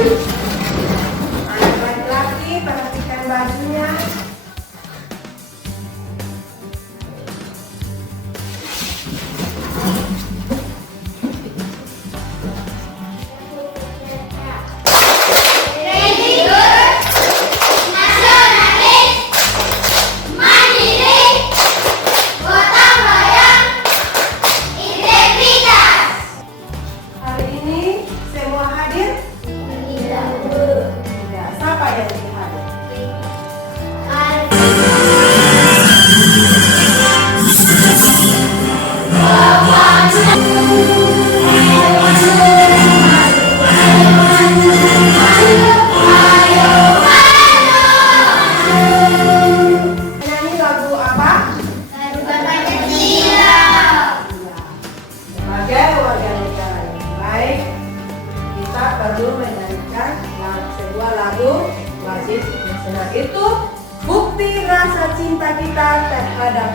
Anak laki-laki perhatikan bajunya. Nah, itu bukti rasa cinta kita terhadap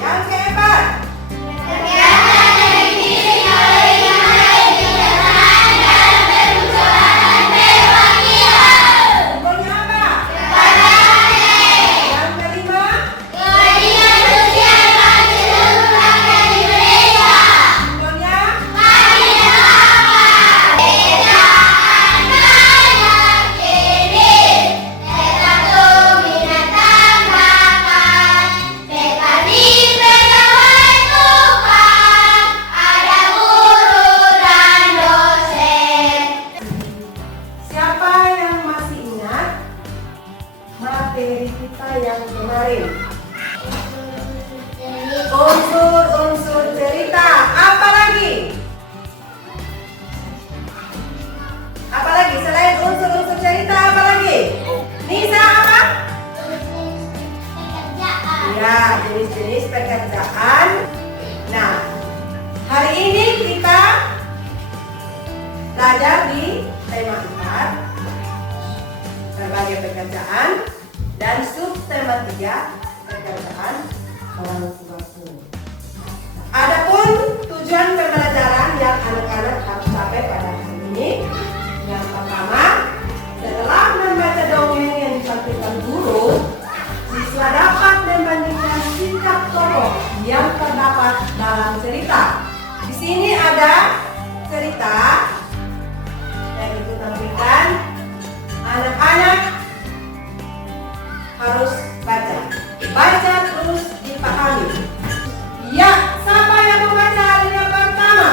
yang keempat. Materi kita yang kemarin, unsur-unsur cerita. Apa lagi selain unsur-unsur cerita? Apa lagi? Nisa, apa? Ya, jenis-jenis pekerjaan. Nah, hari ini kita belajar di tema 4 berbagai pekerjaan, dan subtema 3 pekerjaan orang tua. Adapun tujuan pembelajaran yang anak-anak harus capai pada hari ini, yang pertama, setelah membaca dongeng yang disampaikan guru, siswa dapat membandingkan sikap tokoh yang terdapat dalam cerita. Di sini ada cerita yang ditampilkan. Anak-anak harus baca terus dipahami. Ya, siapa yang membaca alinea pertama?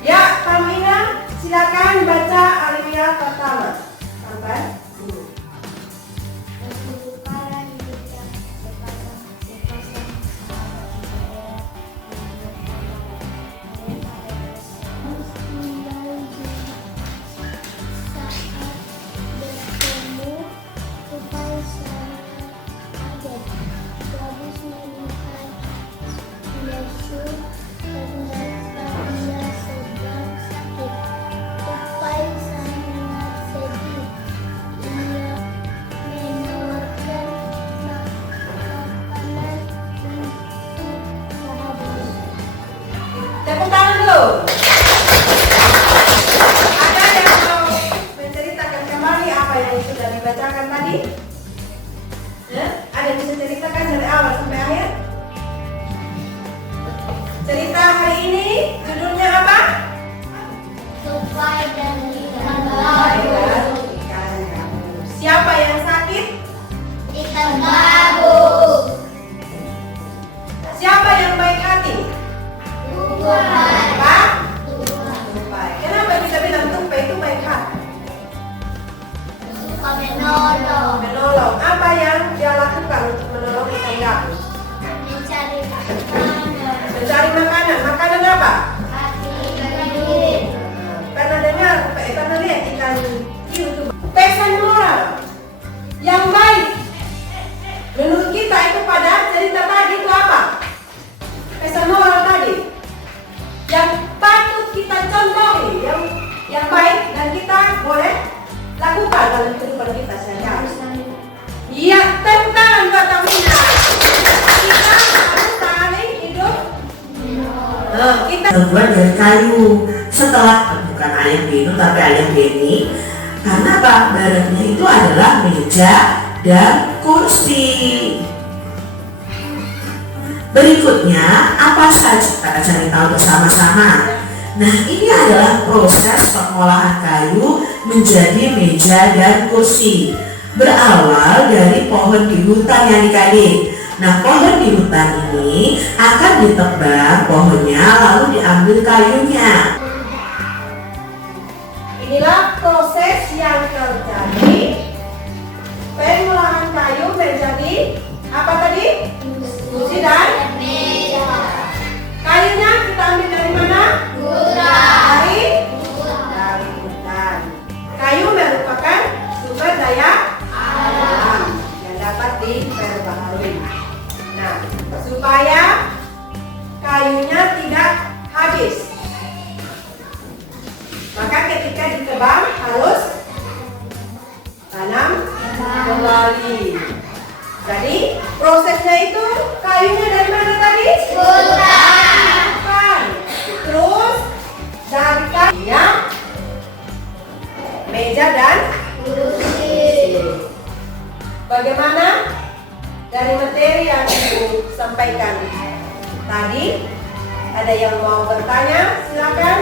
Ya, Tamina, silakan baca alinea pertama sampai sini. Tepuk tangan dulu. Ada yang mau menceritakan kembali apa yang sudah dibacakan tadi? Ada yang bisa ceritakan dari awal sampai akhir? Cerita hari ini judulnya apa? Tupai dan ikan gabus. Siapa yang sakit? Ikan gabus. Siapa yang baik hati? Tupai. Kenapa kita bilang tupai itu baik hati? Suka menolong. Apa yang dia lakukan untuk menolong ikan gabus? Mencari makanan. Makanan apa? Pernah lihat ikan hiu itu? Pesan moral yang baik menurut kita itu pada cerita tadi itu apa? Pesan moral tadi yang patut kita contohi, yang baik dan kita boleh lakukan dalam kehidupan kita sehari-hari. Iya, tepuk tangan buat Tamina. Kita harus saling hidup. Kita terbuat dari kayu. Setelah bukan ayam Benu tapi ayam Beni. Karena apa? Barangnya itu adalah meja dan kursi. Berikutnya, apa saja kita cari tahu bersama-sama. Nah, ini adalah proses pengolahan kayu menjadi meja dan kursi. Berawal dari pohon di hutan yang dikali. Nah, pohon di hutan ini akan ditebang pohonnya lalu diambil kayunya. Inilah proses yang terjadi pengolahan kayu menjadi apa tadi? Kursi dan meja. Kayunya kita ambil dari mana? Dari hutan. Kayu merupakan sumber daya alam yang dapat diperbaharui. Nah, supaya kayunya tidak habis, maka ketika ditebang harus tanam kembali. Jadi prosesnya itu kayunya dari mana tadi? Hutan. Terus dari kayunya meja dan kursi. Bagaimana? Dari materi yang Ibu sampaikan tadi, ada yang mau bertanya? Silakan.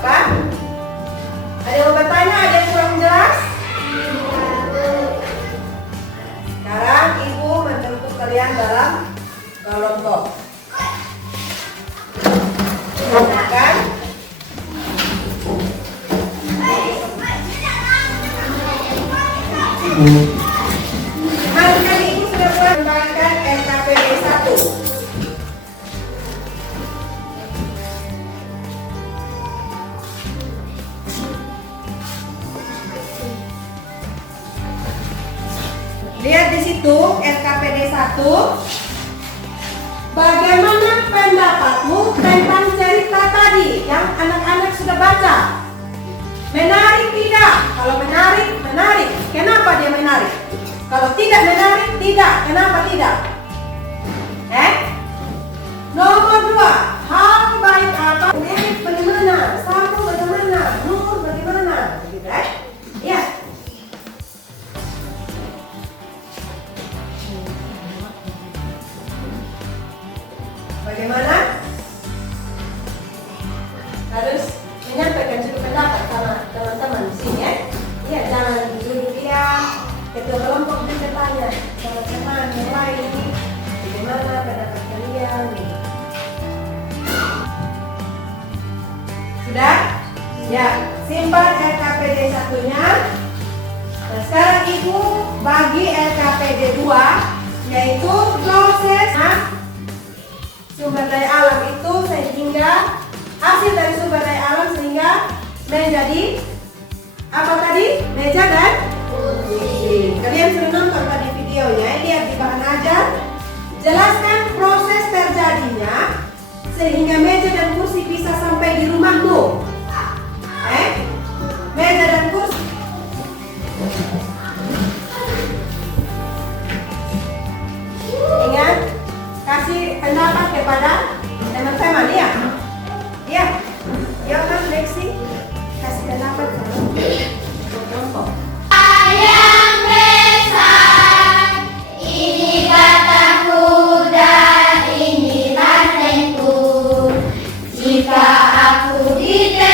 Apa? Ada yang mau bertanya? Ada yang kurang jelas? Sekarang Ibu membentuk kalian dalam kelompok. Silakan. Hari ini Ibu sudah mulai mengembangkan LKPD 1. Lihat di situ LKPD 1. Bagaimana pendapatmu tentang cerita tadi yang anak-anak sudah baca? Menarik tidak? Kalau menarik, menarik. Kenapa dia menarik? Kalau tidak menarik, tidak. Kenapa tidak? Nomor 2, hal baik apa? Menarik bagaimana? Satu bagaimana? Nur bagaimana? Gitu, ya. Bagaimana? Harus menyampaikan sudut pendapat sama teman-teman di sini ya. Iya, jangan duduk diam. Ketua kelompok bertanya sama teman yang lain ini, bagaimana pendapat kalian? Sudah? Ya, simpan LKPD 1-nya. Nah, sekarang Ibu bagi LKPD 2, yaitu proses sumber daya alam itu sehingga hasil dari sumber daya alam sehingga menjadi apa tadi? Meja dan kursi. Kalian sudah nonton tadi videonya, lihat di bahan ajar. Jelaskan proses terjadinya sehingga meja dan kursi bisa sampai di rumahmu. Meja dan kursi. Ingat, kasih pendapat kepada teman-teman ya. Ya, ya kan Lexi, kasih pendapat kelompok. Yang besar, ini kataku dan ini bantengku. Jika aku tidak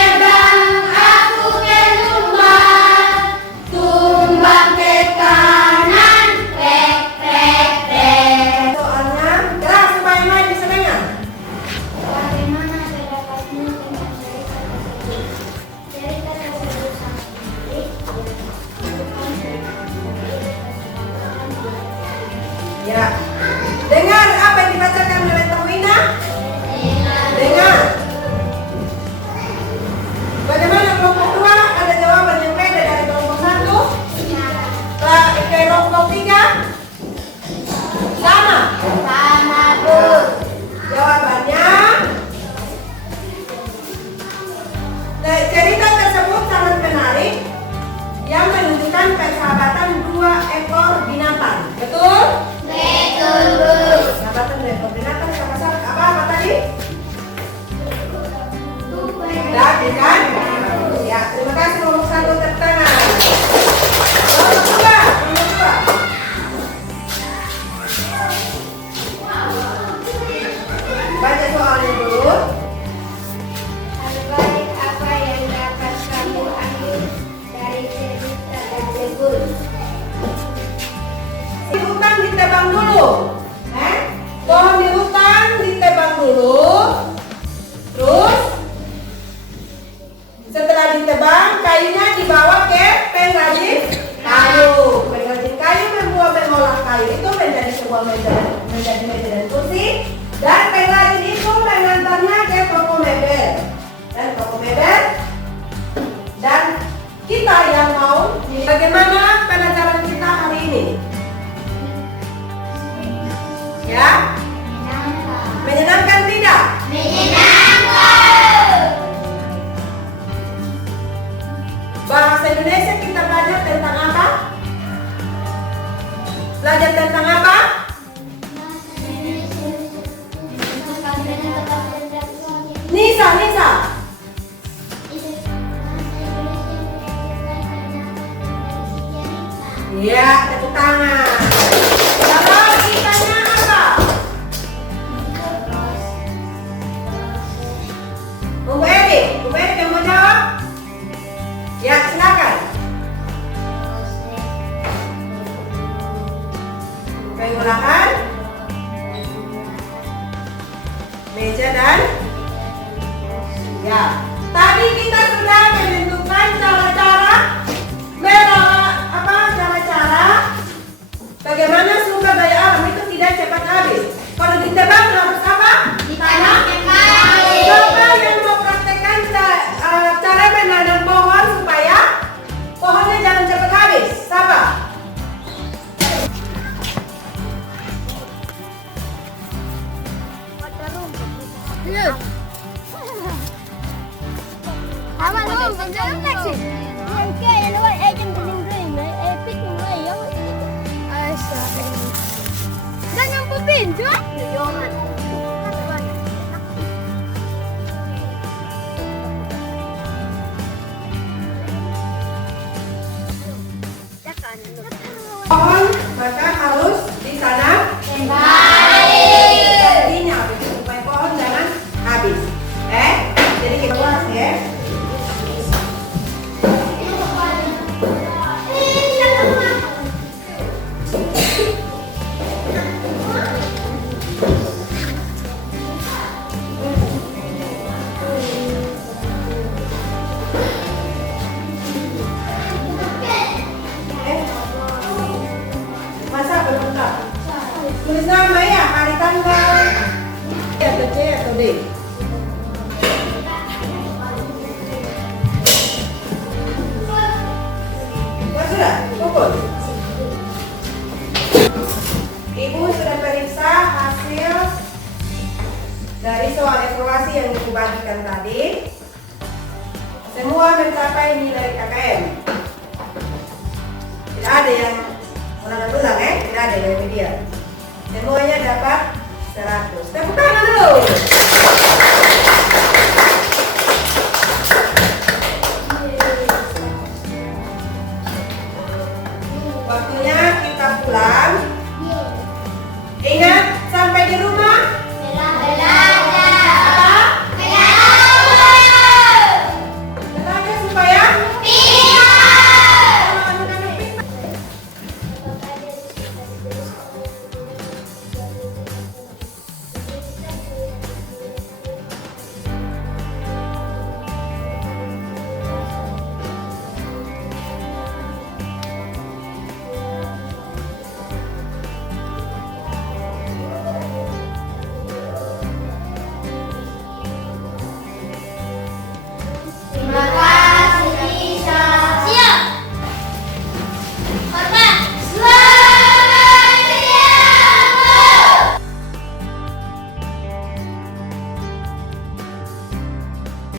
Lanjut. Terbaik apa yang dapat kamu ambil dari cerita tersebut? Di hutan ditebang dulu. Pohon di hutan ditebang dulu. Terus setelah ditebang, kayunya dibawa ke pengrajin kayu. Pengrajin kayu mengolah kayu itu menjadi sebuah meja dan kursi. Dan pengrajin itu mengantarnya ke toko mebel. Dan kita yang mau, bagaimana pelajaran kita hari ini? Ya? Menyenangkan tidak? Menyenangkan. Bahasa Indonesia kita belajar tentang apa? Belajar tentang apa? Nisa. Iya, tepuk tangan. Kalau ditanya apa? Bu Eri yang mau jawab? Ya, silakan. Kayu olahan, meja dan ya. Tadi kita sudah menentukan cara-cara bagaimana sumber daya alam itu tidak cepat habis. Kalau ditebang harus apa? Ditanam. Siapa yang mau praktekkan cara menanam pohon supaya pohonnya jangan cepat habis? Siapa? Pohon maka harus ditanam artinya supaya pohon jangan habis. Jadi kita buat ya. Masa belum tahu? Tulis nama ya, hari tanggal. Atau C atau D? Sudah, pukul. Ibu sudah periksa hasil dari soal evaluasi yang ibu bagikan tadi. Semua mencapai nilai KKM. Tidak ada yang ulang-ulang tidak ada yang median. Semuanya dapat 100. Tepuk tangan dulu.